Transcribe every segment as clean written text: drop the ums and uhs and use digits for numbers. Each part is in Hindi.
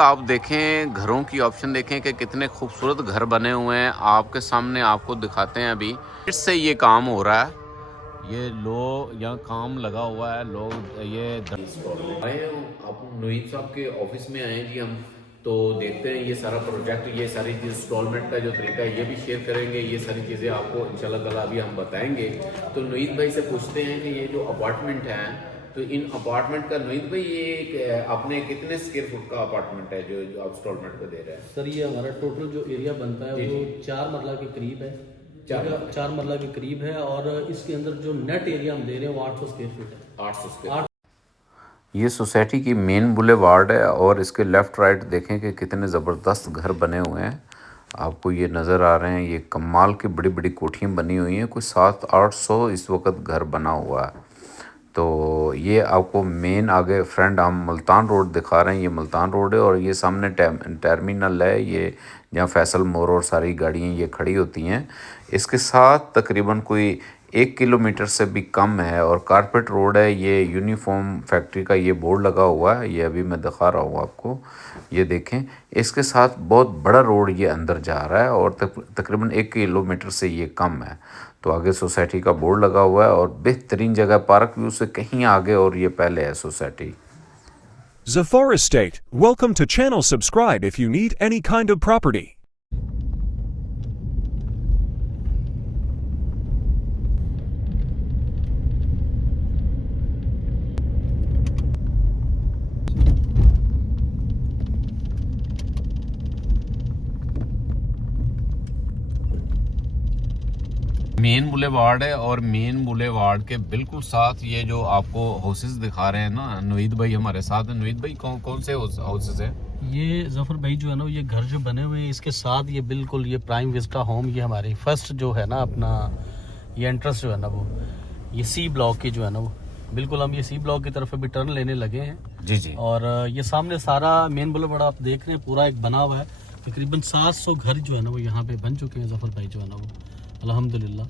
आप देखें घरों की ऑप्शन देखें कि कितने खूबसूरत घर बने हुए हैं। आपके सामने आपको दिखाते हैं अभी इससे ये काम हो रहा है। ये लोग यहाँ काम लगा हुआ है। लोग ये आए हैं, आप नोईद साहब के ऑफिस में आए हैं जी। हम तो देखते हैं ये सारा प्रोजेक्ट, ये सारी चीज़ इंस्टॉलमेंट का जो तरीका है ये भी शेयर करेंगे। ये सारी चीज़ें आपको इंशाल्लाह ताला अभी हम बताएंगे। तो नोईद भाई से पूछते हैं कि ये जो अपार्टमेंट है, तो इन अपार्टमेंट का नोईद भाई ये एक आपने कितने स्क्वायर फुट का अपार्टमेंट है जो आप इंस्टॉलमेंट पे दे रहे हैं? सर ये हमारा टोटल जो एरिया बनता है वो 4 मरला के करीब है। 4 मरला के करीब है और इसके अंदर जो नेट एरिया हम दे रहे हैं वो 800 स्क्वायर फीट है। 800 स्क्वायर। ये सोसाइटी की मेन बुलेवार्ड है और इसके लेफ़्ट राइट देखें कि कितने ज़बरदस्त घर बने हुए हैं। आपको ये नज़र आ रहे हैं। ये कमाल की बड़ी बड़ी कोठियाँ बनी हुई हैं। कोई 700-800 इस वक्त घर बना हुआ है। तो ये आपको मेन आगे फ्रंट हम मुल्तान रोड दिखा रहे हैं। ये मुल्तान रोड है और ये सामने टर्मिनल है, ये जहाँ फैसल मोर और सारी गाड़ियाँ ये खड़ी होती हैं। इसके साथ तकरीबन कोई 1 किलोमीटर से भी कम है और कारपेट रोड है। ये यूनिफॉर्म फैक्ट्री का ये बोर्ड लगा हुआ है। ये अभी मैं दिखा रहा हूँ आपको, ये देखें। इसके साथ बहुत बड़ा रोड ये अंदर जा रहा है और तकरीबन 1 किलोमीटर से ये कम है। तो आगे सोसाइटी का बोर्ड लगा हुआ है और बेहतरीन जगह, पार्क व्यू से कहीं आगे, और ये पहले है society. Zafar Estate, welcome to channel. Subscribe if you need any kind of property. Main boulevard है और मेन बुलेवार्ड के बिल्कुल साथ ये जो आपको हाउसेस दिखा रहे हैं ना, नोईद भाई हमारे साथ है। नोईद भाई कौन से हाउसेस हैं? ये जफर भाई जो है ना, ये घर जो बने हुए हैं इसके साथ ये बिल्कुल ये प्राइम विस्टा होम, ये हमारी फर्स्ट जो है ना अपना ये एंट्रेंस जो है ना वो ये सी ब्लॉक की जो है ना वो बिल्कुल हम ये सी ब्लॉक की तरफ अभी टर्न लेने लगे हैं जी जी। और ये सामने सारा मेन बुलेवार्ड आप देख रहे हैं पूरा एक बना हुआ है। तकरीबन 700 घर जो है ना वो यहाँ पे बन चुके हैं जफर भाई जो है ना वो, अल्हम्दुलिल्लाह।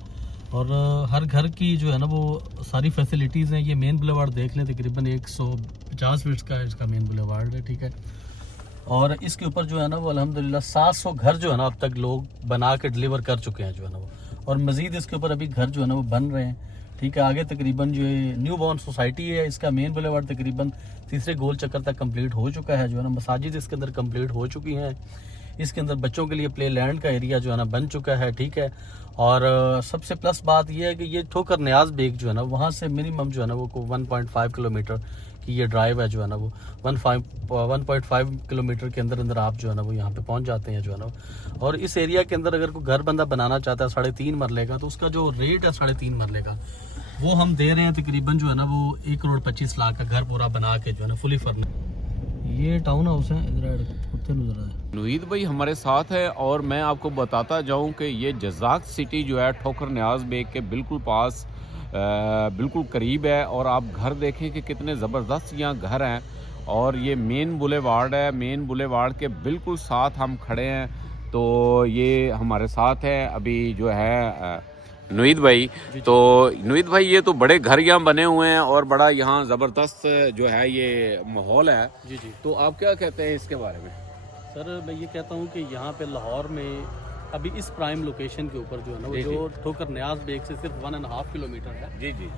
और हर घर की जो है ना वो सारी फैसिलिटीज़ हैं। ये मेन बुलेवार्ड देख लें, तकरीबन 150 फीट का इसका मेन बुलेवार्ड है, ठीक है। और इसके ऊपर जो है ना वो अल्हम्दुलिल्लाह 700 घर जो है ना अब तक लोग बना के डिलीवर कर चुके हैं जो है ना वो, और मज़ीद इसके ऊपर अभी घर जो है ना वो बन रहे हैं, ठीक है। आगे तकरीबन जो न्यू बॉर्न सोसाइटी है, इसका मेन बुलेवार्ड तकरीबन तीसरे गोल चक्कर तक कंप्लीट हो चुका है जो है ना। मसाजिद इसके अंदर कंप्लीट हो चुकी हैं। इसके अंदर बच्चों के लिए प्ले लैंड का एरिया जो है ना बन चुका है, ठीक है। और सबसे प्लस बात यह है कि ये ठोकर न्याज बेग जो है ना वहाँ से मिनिमम जो है ना वो 1.5 किलोमीटर की ये ड्राइव है जो है ना वो 1.5 किलोमीटर के अंदर अंदर आप जो है ना वो यहाँ पे पहुँच जाते हैं जो है ना। और इस एरिया के अंदर अगर कोई घर बंदा बनाना चाहता है 3.5 मरले का, तो उसका जो रेट है 3.5 मरले का वो हम दे रहे हैं तकरीबन जो है ना वो 1,25,00,000 का घर पूरा बना के जो है ना फुली फर्निश्ड। ये टाउन हाउस है, इधर कुत्ते नजर आए। नोईद भाई हमारे साथ है और मैं आपको बताता जाऊं कि ये जज़ाक सिटी जो है ठोकर न्याज बेग के बिल्कुल पास बिल्कुल करीब है। और आप घर देखें कि कितने ज़बरदस्त यहाँ घर हैं। और ये मेन बुलेवार्ड है, मेन बुलेवार्ड के बिल्कुल साथ हम खड़े हैं। तो ये हमारे साथ है अभी जो है नोईद भाई। तो नोईद भाई ये तो बड़े घर यहाँ बने हुए हैं और बड़ा यहाँ ज़बरदस्त जो है ये माहौल है। जी जी। तो आप क्या कहते हैं इसके बारे में? सर मैं ये कहता हूँ कि यहाँ पे लाहौर में अभी इस प्राइम लोकेशन के ऊपर जो है ना वो जो ठोकर न्याज बेग से सिर्फ 1.5 किलोमीटर है। जी जी।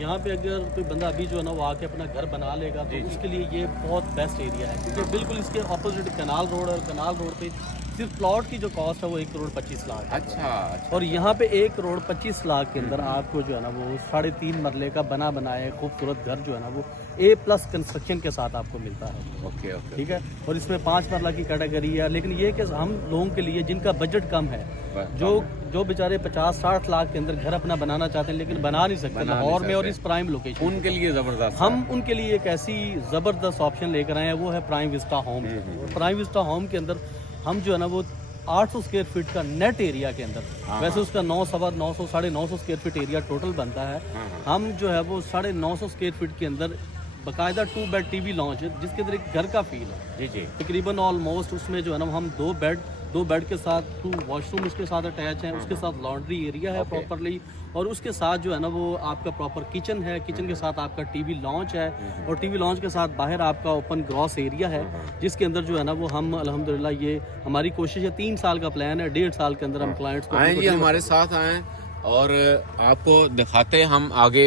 यहाँ पे अगर कोई बंदा अभी जो है ना वो आके अपना घर बना लेगा तो उसके लिए ये बहुत बेस्ट एरिया है, क्योंकि बिल्कुल इसके अपोजिट कनाल रोड है और कनाल रोड पे सिर्फ प्लॉट की जो कॉस्ट है वो 1,25,00,000 है। अच्छा। और यहाँ पे 1,25,00,000 के अंदर आपको जो है ना वो 3.5 मरले का बना बनाया खूबसूरत घर जो है ना वो A+ कंस्ट्रक्शन के साथ आपको मिलता है। ओके ओके, ठीक है। और इसमें 5 मरला की कैटेगरी है, लेकिन ये कि हम लोगों के लिए जिनका बजट कम है, जो बेचारे 50-60 लाख के अंदर घर अपना बनाना चाहते हैं लेकिन बना नहीं सकते लाहौर में और इस प्राइम लोकेशन, उनके लिए ज़बरदस्त हम उनके लिए एक ऐसी ज़बरदस्त ऑप्शन लेकर आए हैं, वो है prime Vista home. Prime Vista home के अंदर हम जो है ना वो 800 स्क्वायर फीट का नेट एरिया के अंदर, वैसे उसका 900 स्क्वायर फीट एरिया टोटल बनता है। हम जो है वो 950 स्क्वायर फीट के अंदर बाकायदा 2 बेड टीवी लॉन्च है जिसके अंदर एक घर का फील है। जी जी तकरीबन ऑलमोस्ट उसमें जो है ना हम 2 बेड के साथ 2 वॉशरूम उसके साथ अटैच हैं, उसके साथ लॉन्ड्री एरिया है प्रॉपरली, और उसके साथ जो है ना वो आपका प्रॉपर किचन है, किचन के साथ आपका टीवी लॉन्च है, और टीवी लॉन्च के साथ बाहर आपका ओपन ग्रॉस एरिया है जिसके अंदर जो है ना वो हम अल्हम्दुलिल्लाह, ये हमारी कोशिश है, 3 साल का प्लान है, 1.5 साल के अंदर हम क्लाइंट्स को आए जी हमारे साथ आए और आपको दिखाते हैं हम आगे।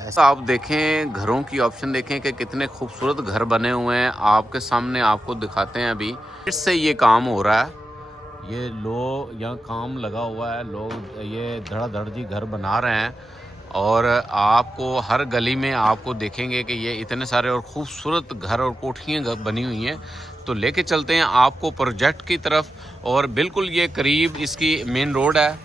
ऐसा आप देखें, घरों की ऑप्शन देखें कि कितने खूबसूरत घर बने हुए हैं। आपके सामने आपको दिखाते हैं अभी इससे ये काम हो रहा है। ये लोग यहाँ काम लगा हुआ है, लोग ये धड़ाधड़ जी घर बना रहे हैं और आपको हर गली में आपको देखेंगे कि ये इतने सारे और ख़ूबसूरत घर और कोठियाँ बनी हुई हैं। तो लेके चलते हैं आपको प्रोजेक्ट की तरफ, और बिल्कुल ये करीब इसकी मेन रोड है,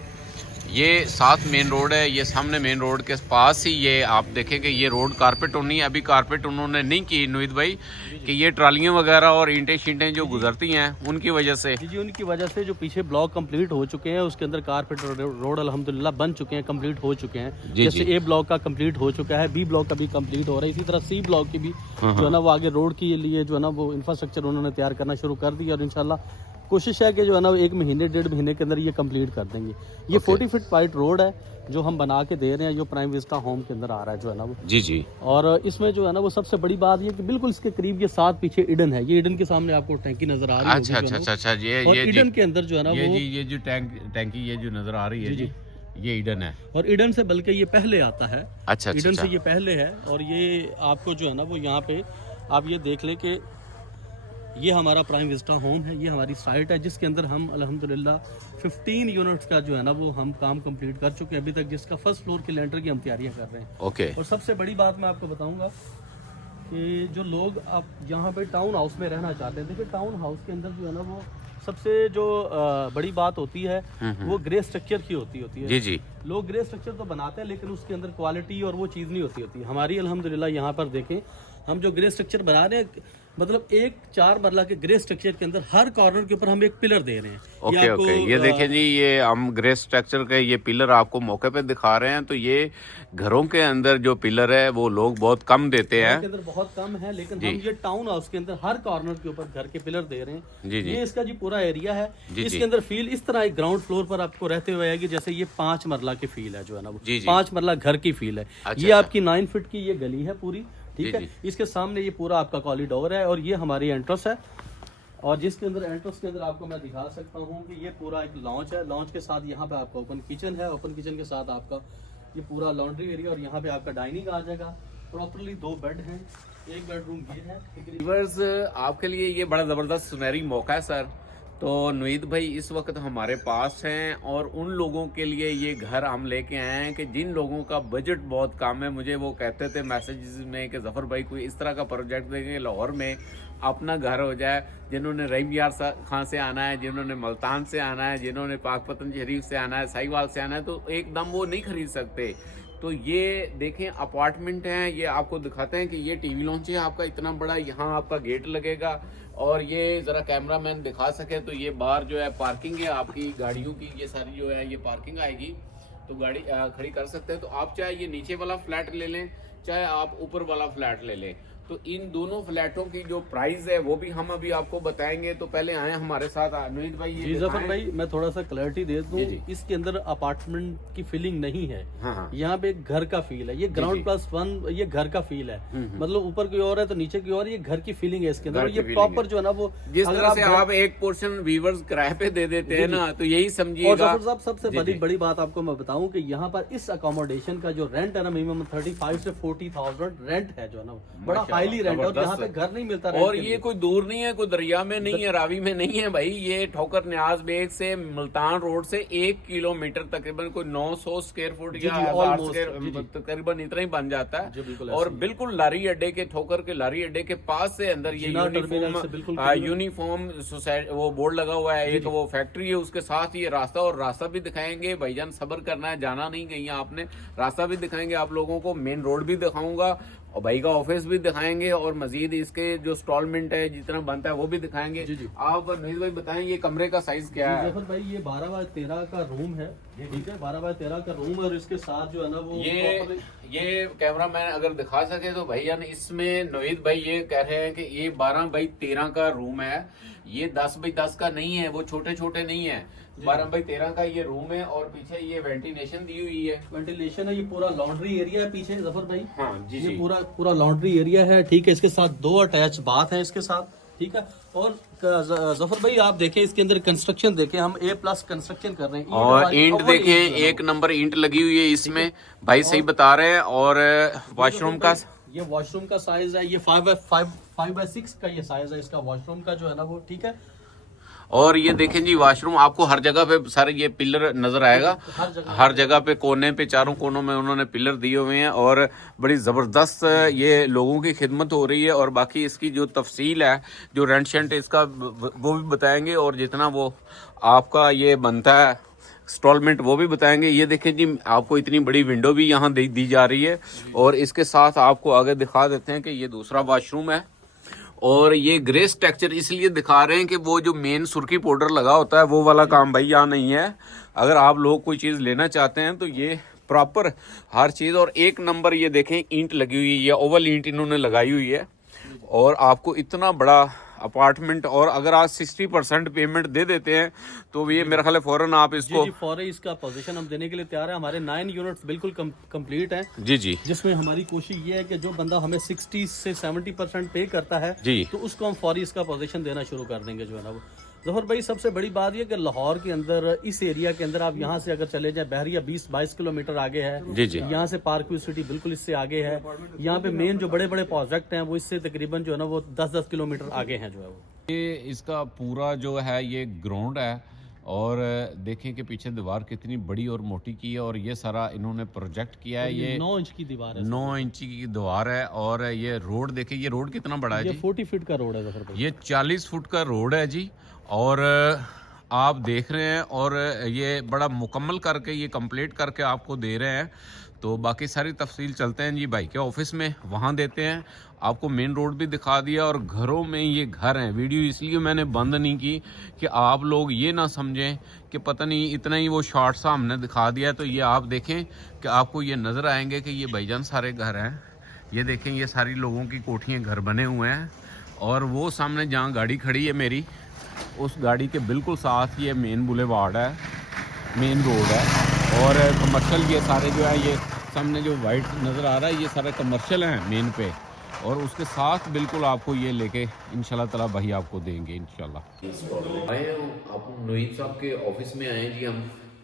ये साथ मेन रोड है, ये सामने मेन रोड के पास ही ये आप देखेंगे ये रोड कारपेट होनी है। अभी कारपेट उन्होंने नहीं की नवीद भाई, कि ये ट्रालियाँ वगैरह और ईंटें शीटें जो गुजरती हैं उनकी वजह से। जी उनकी वजह से जो पीछे ब्लॉक कंप्लीट हो चुके हैं उसके अंदर कारपेट रोड अल्हम्दुलिल्लाह बन चुके हैं, कंप्लीट हो चुके हैं। जैसे ए ब्लॉक का कंप्लीट हो चुका है, बी ब्लॉक का भी कंप्लीट हो रहा है, इसी तरह सी ब्लॉक की भी जो है ना वो आगे रोड के लिए जो है ना वो इंफ्रास्ट्रक्चर उन्होंने तैयार करना शुरू कर दिया, और इंशाल्लाह कोशिश है कि जो है ना 1 महीने 1.5 महीने के अंदर ये कंप्लीट कर देंगे। ये 40 फीट वाइड रोड है जो हम बना के दे रहे हैं, जो प्राइम विस्टा होम के अंदर आ रहा है जो है ना वो। जी जी। और इसमें जो है ना वो सबसे बड़ी बात ये कि बिल्कुल इसके करीब ये साथ पीछे ईडन है, ये ईडन के सामने आपको टैंकी नजर आ रही है। अच्छा ये ईडन के अंदर जो है ना वो ये जो टैंकी ये जो नजर आ रही है जी, ये ईडन है, और ईडन से बल्कि ये पहले आता है। अच्छा ईडन से ये पहले है, और ये आपको जो है ना वो यहाँ पे आप ये देख ले कि ये हमारा प्राइम विस्टा होम है, ये हमारी साइट है जिसके अंदर हम अल्हम्दुलिल्लाह 15 यूनिट्स का जो है ना वो हम काम कंप्लीट कर चुके हैं अभी तक, जिसका फर्स्ट फ्लोर के लेंटर की हम तैयारियां कर रहे हैं। ओके। और सबसे बड़ी बात मैं आपको बताऊंगा कि जो लोग आप यहाँ पे टाउन हाउस में रहना चाहते हैं, देखिए टाउन हाउस के अंदर जो है ना वो सबसे जो बड़ी बात होती है वो ग्रे स्ट्रक्चर की होती है। जी जी। लोग ग्रे स्ट्रक्चर तो बनाते हैं लेकिन उसके अंदर क्वालिटी और वो चीज़ नहीं होती। हमारी अल्हम्दुलिल्लाह यहाँ पर देखें, हम जो ग्रे स्ट्रक्चर बना रहे हैं, मतलब एक 4 मरला के ग्रे स्ट्रक्चर के अंदर हर कॉर्नर के ऊपर हम एक पिलर दे रहे हैं। ओके। ये देखें जी, ये हम ग्रे स्ट्रक्चर के ये पिलर आपको मौके पे दिखा रहे हैं। तो ये घरों के अंदर जो पिलर है वो लोग बहुत कम देते हैं, के अंदर बहुत कम है, लेकिन हम ये टाउन हाउस के अंदर हर कॉर्नर के ऊपर घर के पिलर दे रहे हैं। जी जी। ये इसका जी पूरा एरिया है, इसके अंदर फील इस तरह एक ग्राउंड फ्लोर पर आपको रहते हुए आएगी जैसे ये 5 मरला की फील है जो है ना वो 5 मरला घर की फील है। ये आपकी 9 फीट की ये गली है पूरी, ठीक है। इसके सामने ये पूरा आपका कॉरिडोर है और ये हमारी एंट्रेंस है, और जिसके अंदर एंट्रेंस के अंदर आपको मैं दिखा सकता हूँ कि ये पूरा एक लॉन्च है। लॉन्च के साथ यहाँ पे आपका ओपन किचन है, ओपन किचन के साथ आपका ये पूरा लॉन्ड्री एरिया, और यहाँ पे आपका डाइनिंग आ जाएगा। प्रॉपरली 2 बेड हैं, एक बेडरूम ये है। व्यूअर्स, आपके लिए ये बड़ा ज़बरदस्त सुनहरी मौका है सर। तो नवीद भाई इस वक्त हमारे पास हैं और उन लोगों के लिए ये घर हम लेके आए हैं कि जिन लोगों का बजट बहुत कम है। मुझे वो कहते थे मैसेजेस में कि ज़फ़र भाई कोई इस तरह का प्रोजेक्ट देंगे लाहौर में अपना घर हो जाए, जिन्होंने रहीम यार खां से आना है, जिन्होंने मुल्तान से आना है, जिन्होंने पाकपतन शरीफ से आना है, साहिवाल से आना है, तो एकदम वो नहीं खरीद सकते। तो ये देखें अपार्टमेंट हैं, ये आपको दिखाते हैं कि ये टीवी लॉन्च है आपका इतना बड़ा, यहाँ आपका गेट लगेगा। और ये ज़रा कैमरामैन दिखा सके तो ये बाहर जो है पार्किंग है आपकी गाड़ियों की, ये सारी जो है ये पार्किंग आएगी, तो गाड़ी खड़ी कर सकते हैं। तो आप चाहे ये नीचे वाला फ्लैट ले लें, चाहे आप ऊपर वाला फ्लैट ले लें। तो इन दोनों फ्लैटों की जो प्राइस है वो भी हम अभी आपको बताएंगे। तो पहले आए हमारे साथ नवीद भाई। जी ज़फ़र भाई, मैं थोड़ा सा क्लैरिटी दे दूं, इसके अंदर अपार्टमेंट की फीलिंग नहीं है। यहाँ पे एक घर का फील है, ये ग्राउंड +1 ये घर का फील है, मतलब ऊपर की ओर है तो नीचे की ओर ये घर की फीलिंग है इसके अंदर। ये प्रॉपर जो है ना वो जिस तरह से आप एक पोर्शन व्यूअर्स किराए पे दे देते हैं ना, तो यही समझिएगा। और साहब सबसे बड़ी बात आपको मैं बताऊं कि यहाँ पर इस अकोमोडेशन का जो रेंट है ना मिनिमम 35 से 40,000 रेंट है जो है ना, बड़ा हाईली रेंट है, और यहाँ पे घर नहीं मिलता। और ये कोई दूर नहीं है, कोई दरिया में नहीं है, रावी में नहीं है भाई। ये ठोकर न्याज बेग से मुल्तान रोड से 1 किलोमीटर तकरीबन कोई 900 स्क्वायर फुट या 1000 तकरीबन इतना ही बन जाता है। और बिल्कुल लारी अड्डे के, ठोकर के लारी अड्डे के पास से अंदर ये यूनिफॉर्म सोसाइटी वो बोर्ड लगा हुआ है, एक वो फैक्ट्री है, उसके साथ ये रास्ता, और रास्ता भी दिखाएंगे भाईजान, सब्र करना है, जाना नहीं कहीं आपने, रास्ता भी दिखाएंगे आप लोगों को, मेन रोड भी दिखाऊंगा। और भाई का ऑफिस भी दिखाएंगे और मजीद इसके जो इंस्टॉलमेंट है जितना बनता है वो भी दिखाएंगे। जी जी। आप नवीद भाई बताएं ये कमरे का साइज क्या है? जफर भाई ये 12 बाय 13 का रूम है, ठीक है, 12 बाय 13 का रूम है और इसके साथ जो है ना वो ये कैमरा मैन अगर दिखा सके तो भैया ने इसमें नवीद भाई ये कह रहे हैं कि ये 12 बाई 13 का रूम है, ये 10 बाई 10 का नहीं है, वो छोटे छोटे नहीं है, 12 बाई 13 का ये रूम है और पीछे ये वेंटिलेशन दी हुई है। वेंटिलेशन है, ये पूरा लॉन्ड्री एरिया है पीछे जफर भाई। हाँ जी ये जी। पूरा लॉन्ड्री एरिया है, ठीक है। इसके साथ 2 अटैच बाथ है इसके साथ, ठीक है। और जफर भाई आप देखें इसके अंदर कंस्ट्रक्शन देखें, हम A+ कंस्ट्रक्शन कर रहे हैं और ईंट देखें, 1 नंबर ईंट लगी हुई है इसमें, भाई सही बता रहे हैं। और वॉशरूम का, ये वॉशरूम का साइज है, ये 5x6 का ये साइज है इसका वॉशरूम का जो है ना वो, ठीक है। और ये देखें जी वॉशरूम आपको हर जगह पे सारे ये पिलर नजर आएगा, हर जगह पे कोने पे, चारों कोनों में उन्होंने पिलर दिए हुए हैं और बड़ी ज़बरदस्त ये लोगों की खिदमत हो रही है। और बाकी इसकी जो तफसील है, जो रेंट शेंट इसका वो भी बताएंगे और जितना वो आपका ये बनता है इंस्टॉलमेंट वो भी बताएंगे। ये देखें जी आपको इतनी बड़ी विंडो भी यहाँ दी जा रही है और इसके साथ आपको आगे दिखा देते हैं कि ये दूसरा वॉशरूम है। और ये ग्रे टेक्सचर इसलिए दिखा रहे हैं कि वो जो मेन सुर्खी पाउडर लगा होता है वो वाला काम भाई यहाँ नहीं है। अगर आप लोग कोई चीज़ लेना चाहते हैं तो ये प्रॉपर हर चीज़, और 1 नंबर ये देखें ईंट लगी हुई है, ओवल ईंट इन्होंने लगाई हुई है। और आपको इतना बड़ा अपार्टमेंट, और अगर आज 60% पेमेंट दे देते हैं तो ये मेरा ख्याल है फौरन आप इसको फौरन इसका पोजीशन हम देने के लिए तैयार है। हमारे 9 यूनिट्स बिल्कुल कंप्लीट हैं जी जी, जिसमें हमारी कोशिश ये है कि जो बंदा हमें 60 से 70% पे करता है जी, तो उसको हम फौरी इसका पोजीशन देना शुरू कर देंगे जो है ना वो। जफर भाई सबसे बड़ी बात ये कि लाहौर के अंदर इस एरिया के अंदर आप यहाँ से अगर चले जाए, बहरिया 20-22 किलोमीटर आगे है जी जी, यहाँ से पार्कव्यू सिटी बिल्कुल इससे आगे है। यहाँ पे मेन जो बड़े बड़े प्रोजेक्ट हैं वो इससे तकरीबन जो है ना वो 10-10 किलोमीटर आगे हैं जो है वो। ये इसका पूरा जो है ये ग्राउंड है और देखें कि पीछे दीवार कितनी बड़ी और मोटी की है और ये सारा इन्होंने प्रोजेक्ट किया है। ये 9 इंच की दीवार है, 9 इंची की दीवार है। और ये रोड देखें, ये रोड कितना बड़ा है ये जी, 40 फीट का रोड है जफर भाई। ये 40 फुट का रोड है जी। और आप देख रहे हैं और ये बड़ा मुकम्मल करके ये कंप्लीट करके आपको दे रहे हैं। तो बाकी सारी तफसील चलते हैं जी भाई के ऑफिस में, वहाँ देते हैं आपको। मेन रोड भी दिखा दिया और घरों में ये घर हैं। वीडियो इसलिए मैंने बंद नहीं की कि आप लोग ये ना समझें कि पता नहीं इतना ही वो शॉर्ट सा हमने दिखा दिया। तो ये आप देखें कि आपको ये नज़र आएंगे कि ये भाईजान सारे घर हैं। ये देखें ये सारी लोगों की कोठियाँ घर बने हुए हैं। और वो सामने जहाँ गाड़ी खड़ी है मेरी, उस गाड़ी के बिल्कुल साथ ये मेन बुलेवार्ड है, मेन रोड है। और कमर्शियल ये सारे जो है, ये सामने जो वाइट नज़र आ रहा है ये सारे कमर्शियल हैं मेन पे। और उसके साथ बिल्कुल आपको ये लेके इंशाल्लाह ताला भाई आपको देंगे इंशाल्लाह। आए आप नवीद साहब के ऑफिस में आए जी हम,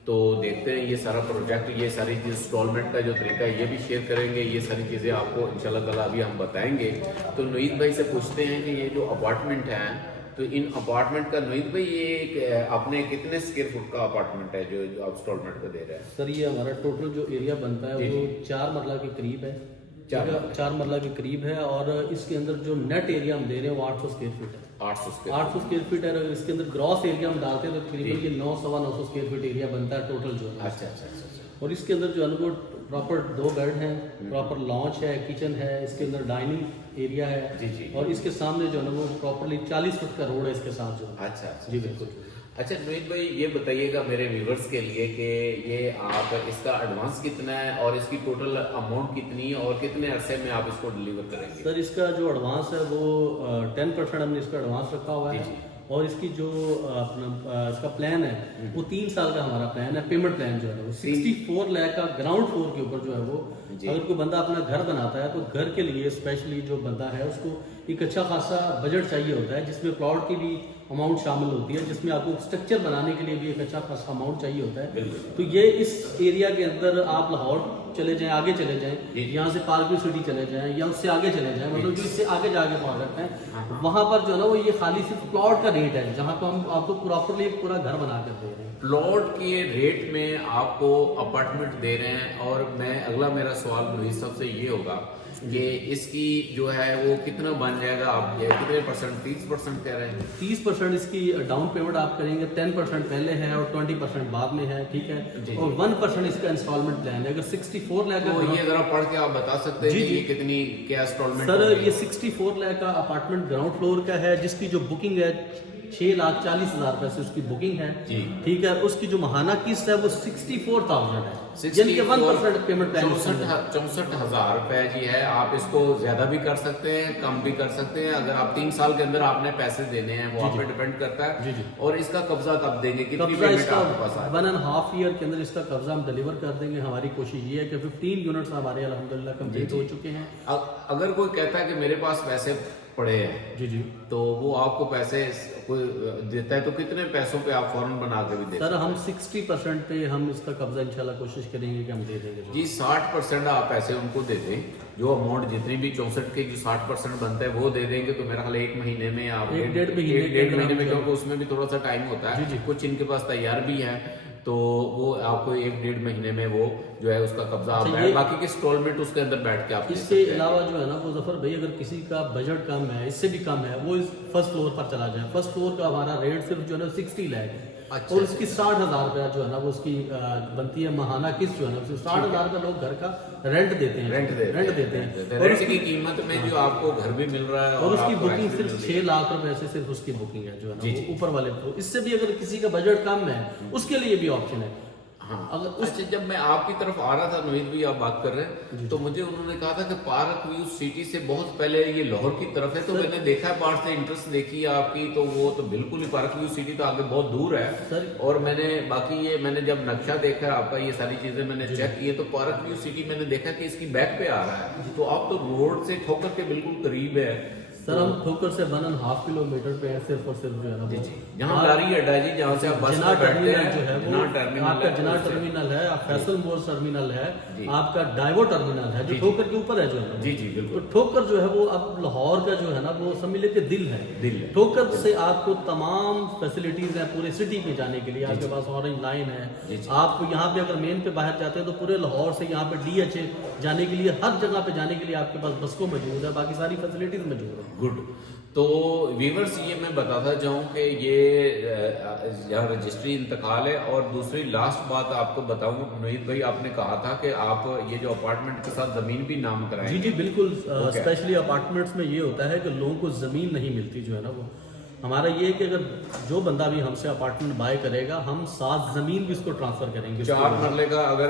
तो देखते हैं ये सारा प्रोजेक्ट, ये सारी इंस्टॉलमेंट का जो तरीका है ये भी शेयर करेंगे। ये सारी चीज़ें आपको इंशाल्लाह ताला अभी हम बताएंगे। तो नवीद भाई से पूछते हैं कि ये जो अपार्टमेंट है, तो इन अपार्टमेंट का नवीद भाई ये आपने कितने स्क्वायर फुट का अपार्टमेंट है जो आप इंस्टॉलमेंट पे दे रहे हैं? सर ये हमारा टोटल जो एरिया बनता है वो 4 मरला के करीब है, 4 मरला के करीब है। और इसके अंदर जो नेट एरिया हम दे रहे हैं वो 800 स्क्वायर फीट है। 800 स्क्वायर फीट है। अगर इसके अंदर ग्रॉस एरिया हम डालते हैं तो तकरीबन ये 900-950 स्क्वायर फीट एरिया बनता है टोटल जो है। अच्छा। और इसके अंदर जो है वो प्रॉपर 2 बेड हैं, प्रॉपर लॉन्च है, किचन है, इसके अंदर डाइनिंग एरिया है। और इसके सामने जो है वो प्रॉपरली 40 फुट का रोड है इसके साथ जो। अच्छा जी बिल्कुल। अच्छा नवीद भाई ये बताइएगा मेरे व्यूवर्स के लिए कि ये आप इसका एडवांस कितना है और इसकी टोटल अमाउंट कितनी है और कितने अरसे में आप इसको डिलीवर करेंगे? सर इसका जो एडवांस है वो 10% हमने इसका एडवांस रखा हुआ है। और इसकी जो अपना इसका प्लान है वो 3 साल का हमारा प्लान है। पेमेंट प्लान जो है वो 64 लाख का ग्राउंड फ्लोर के ऊपर जो है वो, अगर कोई बंदा अपना घर बनाता है तो घर के लिए स्पेशली जो बंदा है उसको एक अच्छा खासा बजट चाहिए होता है, जिसमें प्लॉट की भी अमाउंट शामिल होती है, जिसमें आपको स्ट्रक्चर बनाने के लिए भी एक अच्छा खासा अमाउंट चाहिए होता है। तो ये इस एरिया के अंदर आप लाहौर चले जाएं, आगे चले जाएं, यहाँ से पार्कव्यू सिटी चले जाएं या उससे आगे चले जाएं, मतलब जो इससे आगे जाके पहुँच सकते हैं, वहाँ पर जो है ना वो ये खाली सिर्फ प्लॉट का रेट है जहाँ पर हम आपको प्रॉपरली एक पूरा घर बना कर दे रहे हैं। प्लॉट के रेट में आपको अपार्टमेंट दे रहे हैं। और मैं अगला मेरा सवाल नवीद साहब से ये होगा कि इसकी जो है वो कितना बन जाएगा, आप ये कितने परसेंट, 30% कह रहे हैं? 30% इसकी डाउन पेमेंट आप करेंगे, 10% पहले है और 20% बाद में है, ठीक है। जी, और 1% इसका इंस्टॉलमेंट प्लान है। अगर 64 लाख तो ये जरा पढ़ के आप बता सकते हैं जी, कि जी। ये कितनी क्या इंस्टॉलमेंट सर होगी? ये 64 लाख का अपार्टमेंट ग्राउंड फ्लोर का है, जिसकी जो बुकिंग है 6,40,000 रुपए से उसकी बुकिंग है, जी। ठीक है। उसकी जो महाना किस्त है वो 64,000 है, 64 यानी कि 1% पेमेंट प्लान 64,000 रुपए जी है। आप इसको ज्यादा भी कर सकते हैं, कम भी कर सकते हैं। अगर आप 3 साल के अंदर आपने पैसे देने हैं, वो आप पे डिपेंड करता है। जी, जी। और इसका कब्जा कब देंगे, कितनी कब्जा पेमेंट इसका आपके पास आए? 1.5 ईयर के अंदर इसका कब्जा हम डिलीवर कर देंगे। हमारी कोशिश ये है कि 15 यूनिट्स हमारे अल्हम्दुलिल्लाह कंप्लीट हो चुके हैं। अगर कोई कहता है कि मेरे पास पैसे पड़े हैं, जी, जी। तो वो आपको पैसे कोई देता है, तो कितने पैसों पे आप फौरन बना के भी दे सर सकते हम 60% पे हम इसका कब्जा इंशाल्लाह कोशिश करेंगे कि हम दे देंगे। हैं? जी, 60% आप पैसे उनको दे दें। जो अमाउंट जितनी भी 64 के जो 60% बनता है वो दे देंगे, तो मेरा ख्याल 1 महीने में आप एक डेढ़ महीने एक डेढ़ के महीने में, अंदर क्योंकि उसमें भी थोड़ा सा टाइम होता है। जी, जी। कुछ इनके पास तैयार भी है, तो वो आपको 1 डेढ़ महीने में वो जो है उसका कब्जा आप अच्छा, ये- बाकी के इंस्टॉलमेंट उसके अंदर बैठ के आप ले इसके सकते हैं। अलावा जो है ना वो जफर भाई, अगर किसी का बजट कम है, इससे भी कम है, वो इस फर्स्ट फ्लोर पर चला जाए। फर्स्ट फ्लोर का हमारा रेट सिर्फ जो है ना 60 लाख है। अच्छा, और उसकी 60,000 रुपया जो है ना वो उसकी बनती है महाना किस्त जो है ना, 60,000 रुपया लोग घर का रेंट देते हैं, रेंट देते हैं। और रेंट उसकी की कीमत में जो आपको घर भी मिल रहा है और उसकी आपको बुकिंग रेंट भी सिर्फ मिल रही 6 लाख रुपए से सिर्फ उसकी बुकिंग है जो है जी, ना जी। वो ऊपर वाले फ्लोर। इससे भी अगर किसी का बजट कम है उसके लिए भी ऑप्शन है। हाँ। अगर अच्छा, जब मैं आपकी तरफ आ रहा था, नवीद भी आप बात कर रहे हैं, तो मुझे उन्होंने कहा था कि पार्क व्यू सिटी से बहुत पहले ये लाहौर की तरफ है, तो मैंने देखा है बाहर से इंटरेस्ट देखी है आपकी, तो वो तो बिल्कुल ही पार्क व्यू सिटी तो आगे बहुत दूर है। सर और मैंने बाकी ये मैंने जब नक्शा देखा है आपका, ये सारी चीजें मैंने चेक की है, तो पार्क व्यू सिटी मैंने देखा कि इसकी बैक पे आ रहा है, तो आप तो रोड से ठोकर के बिल्कुल करीब है। सर हम ठोकर से 1.5 किलोमीटर पे है सिर्फ और सिर्फ जो है ना वो जहाँ गाड़ी अड्डा है जी, जहाँ से आप बस जना में बैठते टर्मिनल हैं, जो है वो जना टर्मिनल आपका है, जना उससे- टर्मिनल है, फैसल मोड़ टर्मिनल है, जी। आपका डाइवो टर्मिनल है जो जी, ठोकर के ऊपर है जो है ना। जी, जी, बिल्कुल। तो ठोकर जो है वो अब लाहौर का जो है ना वो समझ लीजिए दिल है। दिल है। ठोकर से आपको तमाम फैसिलिटीज हैं पूरे सिटी में जाने के लिए। आपके पास ऑरेंज लाइन है, आपको यहाँ पे अगर मेन पे बाहर जाते हैं तो पूरे लाहौर से यहाँ पे DH जाने के लिए, हर जगह पे जाने के लिए आपके पास बस को मौजूद है, बाकी सारी फैसिलिटीज मौजूद है। गुड। तो व्यूवर्स ये मैं बताता जाऊं कि ये यहाँ रजिस्ट्री इंतकाल है। और दूसरी लास्ट बात आपको बताऊं, नवीद भाई आपने कहा था कि आप ये जो अपार्टमेंट के साथ जमीन भी नाम जी, कराएंगे। जी, बिल्कुल। स्पेशली अपार्टमेंट्स में ये होता है कि लोगों को ज़मीन नहीं मिलती जो है ना वो। हमारा ये है कि अगर जो बंदा भी हमसे अपार्टमेंट बाय करेगा, हम साथ ज़मीन भी उसको ट्रांसफ़र करेंगे। 4 मरले का अगर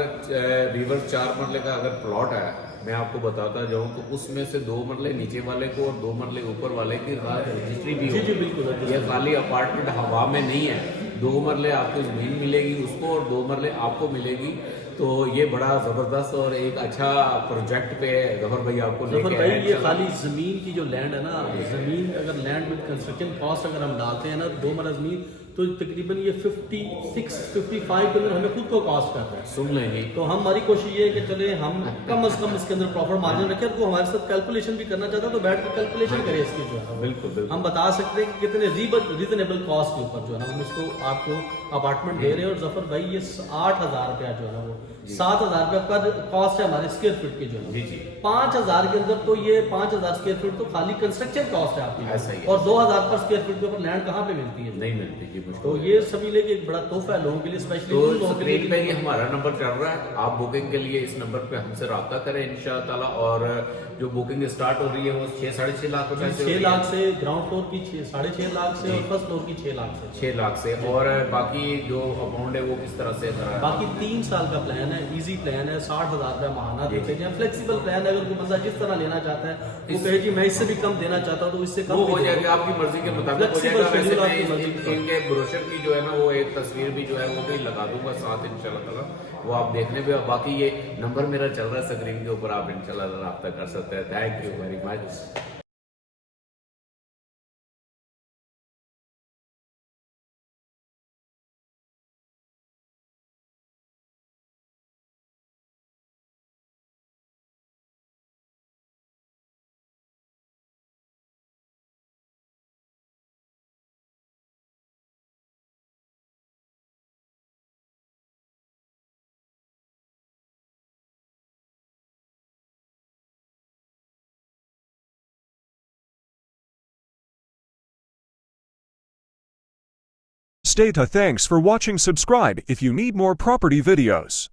व्यूवर्स 4 मरले का अगर प्लॉट है, मैं आपको बताता जाऊं, तो उसमें से 2 मरले नीचे वाले को और 2 मरले ऊपर वाले की रजिस्ट्री भी जी, जी, होगी। बिल्कुल। ये खाली अपार्टमेंट हवा में नहीं है। 2 मरले आपको जमीन मिलेगी उसको और 2 मरले आपको मिलेगी। तो ये बड़ा जबरदस्त और एक अच्छा प्रोजेक्ट पे जफर भाई आपको जफर लेके भाई आए ये हैं। खाली ज़मीन की जो लैंड है ना, ज़मीन अगर लैंड विद कंस्ट्रक्शन कॉस्ट अगर हम डालते हैं ना 2 मरला ज़मीन, तो तकरीबन ये 56-55 के अंदर हमें खुद को कॉस्ट कर रहा है। सुन लेंगे। तो हमारी कोशिश ये है कि चले हम कम से कम इसके अंदर प्रॉफिट मार्जिन रखें। तो हमारे साथ कैलकुलेशन भी करना चाहता है तो बैठ के कैलकुलेशन करें इसकी जो है। बिल्कुल बिल्कुल। हम बता सकते हैं कि कितने रीजनेबल कॉस्ट के ऊपर जो है ना हम इसको आपको अपार्टमेंट दे रहे हैं। और जफर भाई ये 8,000 रुपया जो है ना वो 7,000 रुपया पर कॉस्ट है हमारे स्क्वायर फीट की जो है। जी, जी। 5,000 के अंदर तो ये 5,000 स्क्वायर फीट तो खाली कंस्ट्रक्शन कॉस्ट है आपकी। ऐसा ही है। और 2,000 पर स्क्वायर फीट के ऊपर लैंड कहाँ पे मिलती है? नहीं मिलती जी, मुश्किल तो है। ये सभी लेके एक बड़ा तोहफा है लोगों के लिए, स्पेशली तो उन लोगों के स्क्रीन लिए। पे ये हमारा नंबर चल रहा है, आप बुकिंग के लिए इस नंबर पे हमसे रब्ता करें इंशाअल्लाह। और जो बुकिंग स्टार्ट हो रही है वो 6-6.5 लाख रुपए से 6 लाख से ग्राउंड फ्लोर की 6.5 लाख से और फर्स्ट फ्लोर की 6 लाख से। 6 लाख से। और बाकी जो अमाउंट है वो किस तरह से बाकी 3 साल का प्लान है, इजी प्लान है, 60,000 रुपया महाना देते हैं। फ्लेक्सिबल प्लान है, अगर कोई बंदा जिस तरह लेना चाहता है वो कहे जी मैं इससे भी कम देना चाहता हूँ तो इससे कम वो भी हो दे दो। जाएगा, आपकी मर्जी के मुताबिक हो Flexible जाएगा। वैसे schedule मैं आपकी मर्जी का। इनके ब्रोशर की जो है ना वो एक तस्वीर भी जो है वो भी लगा दूंगा साथ इंशाल्लाह, वो आप देखने पे। बाकी ये नंबर मेरा चल रहा है स्क्रीन के ऊपर, आप इंशाल्लाह रब्ता कर सकते हैं। Thank you very much. Stay tuned. Thanks for watching. Subscribe if you need more property videos.